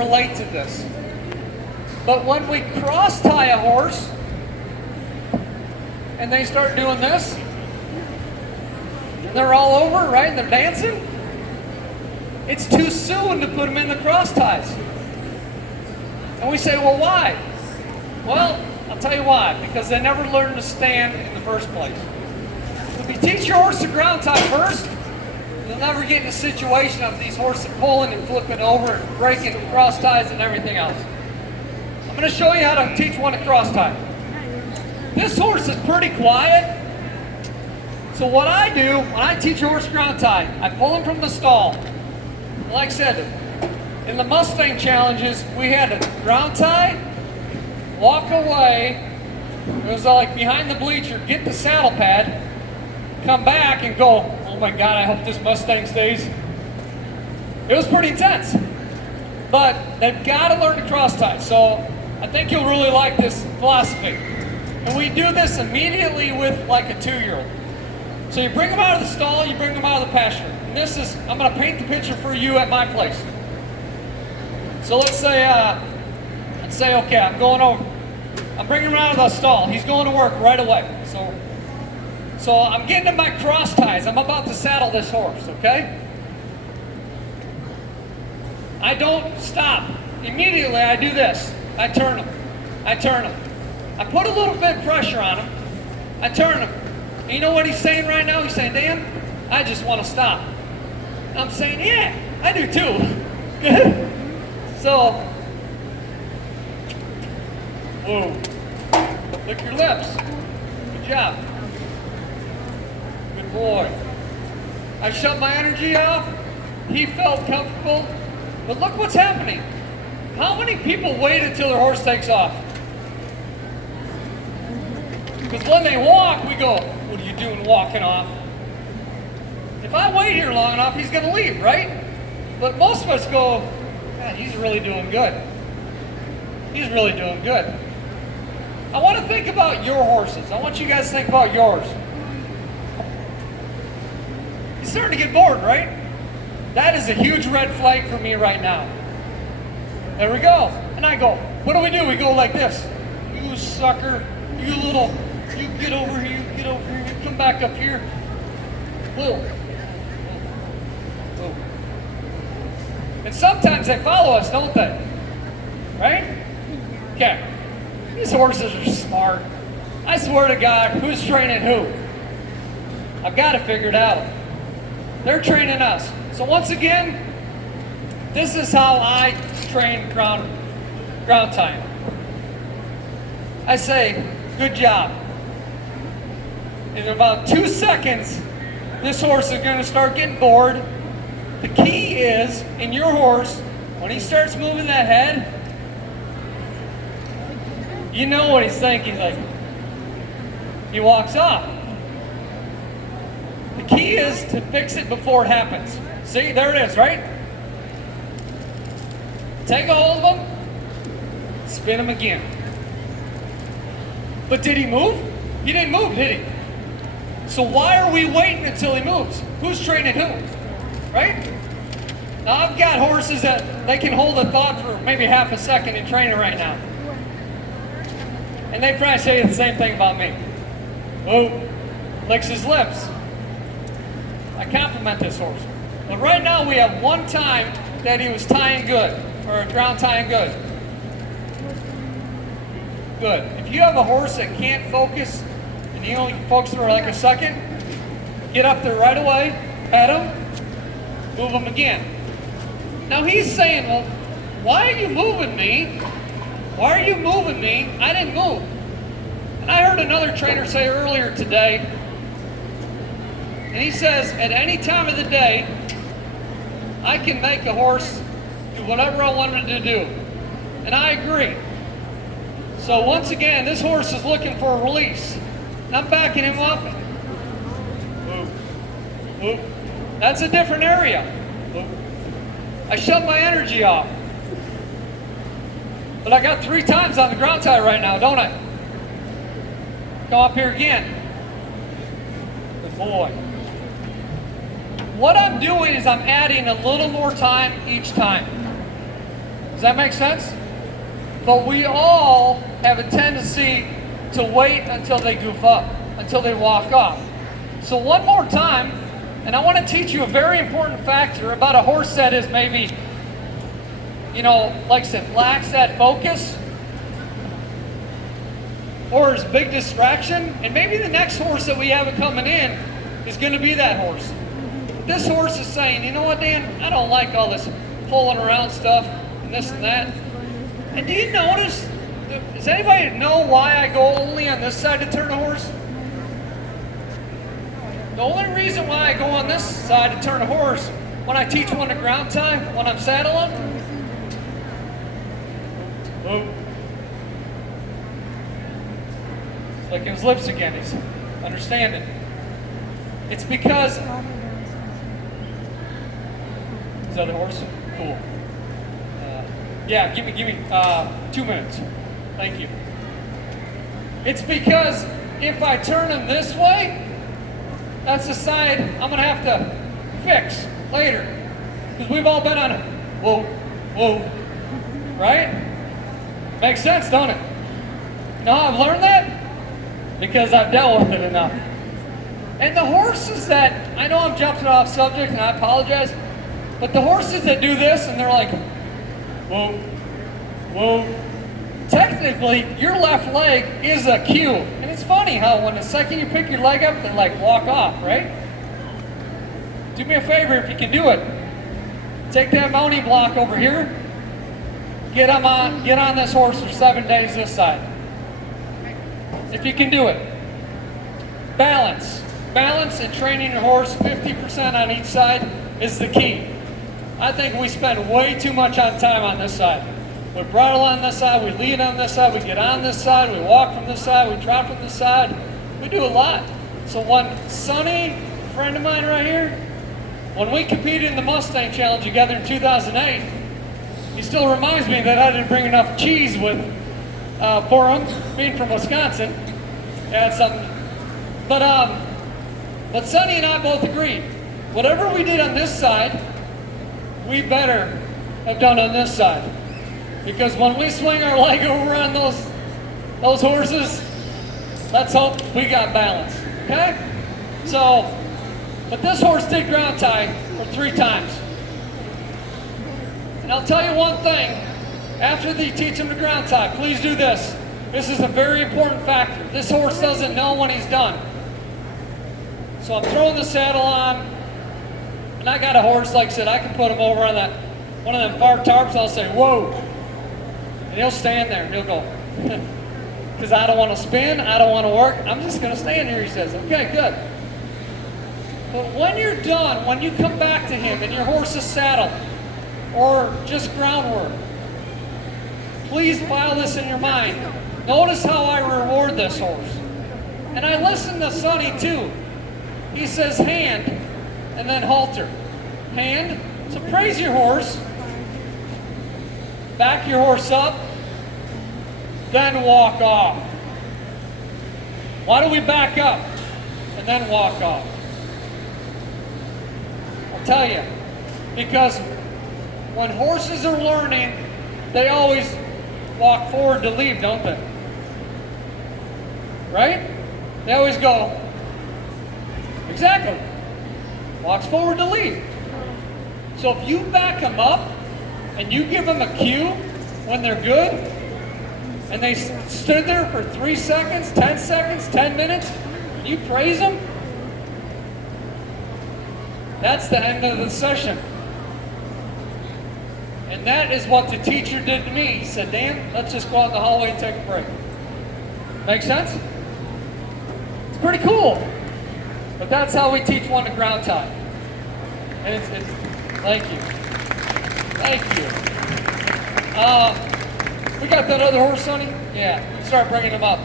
relate to this. But when we cross tie a horse and they start doing this, and they're all over, right? And they're dancing, it's too soon to put them in the cross ties. And we say, well, why? Well, I'll tell you why. Because they never learned to stand in the first place. If you teach your horse to ground tie first, you'll never get in a situation of these horses pulling and flipping over and breaking cross ties and everything else. I'm going to show you how to teach one to cross tie. This horse is pretty quiet. So what I do when I teach a horse ground tie, I pull him from the stall. Like I said, in the Mustang challenges, we had to ground tie, walk away. It was like behind the bleacher, get the saddle pad, come back and go, oh my God, I hope this Mustang stays. It was pretty intense. But they've got to learn to cross tie. So I think you'll really like this philosophy. And we do this immediately with like a 2-year-old. So you bring them out of the stall, you bring them out of the pasture. And this is, I'm going to paint the picture for you at my place. So let's say, okay, I'm going over. I'm bringing him out of the stall. He's going to work right away. So I'm getting to my cross ties. I'm about to saddle this horse, okay? I don't stop. Immediately I do this. I turn him. I turn him. I put a little bit of pressure on him. I turn him. And you know what he's saying right now? He's saying, Dan, I just want to stop. And I'm saying, yeah, I do too. Good. So, whoa. Lick your lips. Good job. Good boy. I shut my energy off. He felt comfortable. But look what's happening. How many people wait until their horse takes off? Because when they walk, we go, what are you doing walking off? If I wait here long enough, he's going to leave, right? But most of us go, God, he's really doing good. He's really doing good. I want to think about your horses. I want you guys to think about yours. He's starting to get bored, right? That is a huge red flag for me right now. There we go. And I go, what do? We go like this. You sucker, you little, you get over here, you get over here, you come back up here. Whoa. Whoa. And sometimes they follow us, don't they? Right? Okay. These horses are smart. I swear to God, who's training who? I've got it figured out. They're training us. So once again, this is how I train ground time. I say, good job. In about 2 seconds, this horse is going to start getting bored. The key is, in your horse, when he starts moving that head, you know what he's thinking. Like, he walks off. The key is to fix it before it happens. See, there it is, right? Take a hold of him, spin him again. But did he move? He didn't move, did he? So why are we waiting until he moves? Who's training who? Right? Now I've got horses that they can hold a thought for maybe half a second in training right now. And they probably say the same thing about me. Oh, licks his lips. I compliment this horse. But right now we have one time that he was tying good, or ground tying good. Good. If you have a horse that can't focus, and you only focus for like a second, get up there right away, pet him, move him again. Now he's saying, well, why are you moving me? Why are you moving me? I didn't move. And I heard another trainer say earlier today, and he says, at any time of the day, I can make a horse do whatever I want him to do. And I agree. So once again, this horse is looking for a release. And I'm backing him up. Move. Move. That's a different area. Move. I shut my energy off. But I got 3 times on the ground tie right now, don't I? Come up here again. Good boy. What I'm doing is I'm adding a little more time each time. Does that make sense? But we all have a tendency to wait until they goof up, until they walk off. So one more time, and I want to teach you a very important factor about a horse that is maybe, like I said, lacks that focus or is big distraction. And maybe the next horse that we have coming in is going to be that horse. This horse is saying, you know what, Dan, I don't like all this pulling around stuff and this and that. And do you notice, does anybody know why I go only on this side to turn a horse? The only reason why I go on this side to turn a horse when I teach one to ground tie, when I'm saddling, it's like his lips again, he's understanding. It's because, is that a horse? Cool. Yeah, give me 2 minutes. Thank you. It's because if I turn him this way, that's the side I'm gonna have to fix later. Because we've all been on whoa, right? Makes sense, don't it? Now I've learned that because I've dealt with it enough. And the horses that, I know I'm jumping off subject and I apologize, but the horses that do this and they're like, whoa, technically your left leg is a cue. And it's funny how when the second you pick your leg up, they like walk off, right? Do me a favor if you can do it. Take that mounting block over here, get on this horse for 7 days this side. If you can do it. Balance and training your horse 50% on each side is the key. I think we spend way too much time on this side. We bridle on this side, we lead on this side, we get on this side, we walk from this side, we trot from this side. We do a lot. So when Sonny, a friend of mine right here, when we competed in the Mustang Challenge together in 2008, he still reminds me that I didn't bring enough cheese with for him, being from Wisconsin. Yeah, something. But Sonny and I both agreed, whatever we did on this side, we better have done on this side. Because when we swing our leg over on those horses, let's hope we got balance, okay? So, but this horse did ground tie for 3 times. And I'll tell you one thing, after you teach him to ground tie, please do this. This is a very important factor. This horse doesn't know when he's done. So I'm throwing the saddle on, and I got a horse, like I said, I can put him over on that one of them far tarps, I'll say, whoa. And he'll stand there and he'll go, because I don't want to spin, I don't want to work, I'm just going to stand here, he says. Okay, good. But when you're done, when you come back to him and your horse is saddled, or just groundwork, please file this in your mind. Notice how I reward this horse. And I listen to Sonny too. He says hand, and then halter. Hand, so praise your horse. Back your horse up, then walk off. Why do we back up and then walk off? I'll tell you, because when horses are learning, they always walk forward to lead, don't they? Right? They always go, exactly, walks forward to lead. So if you back them up and you give them a cue when they're good, and they stood there for 3 seconds, 10 seconds, 10 minutes, and you praise them, that's the end of the session. And that is what the teacher did to me. He said, Dan, let's just go out in the hallway and take a break. Make sense? It's pretty cool. But that's how we teach one to ground tie. And it's thank you. Thank you. We got that other horse, Sonny? Yeah, start bringing him up.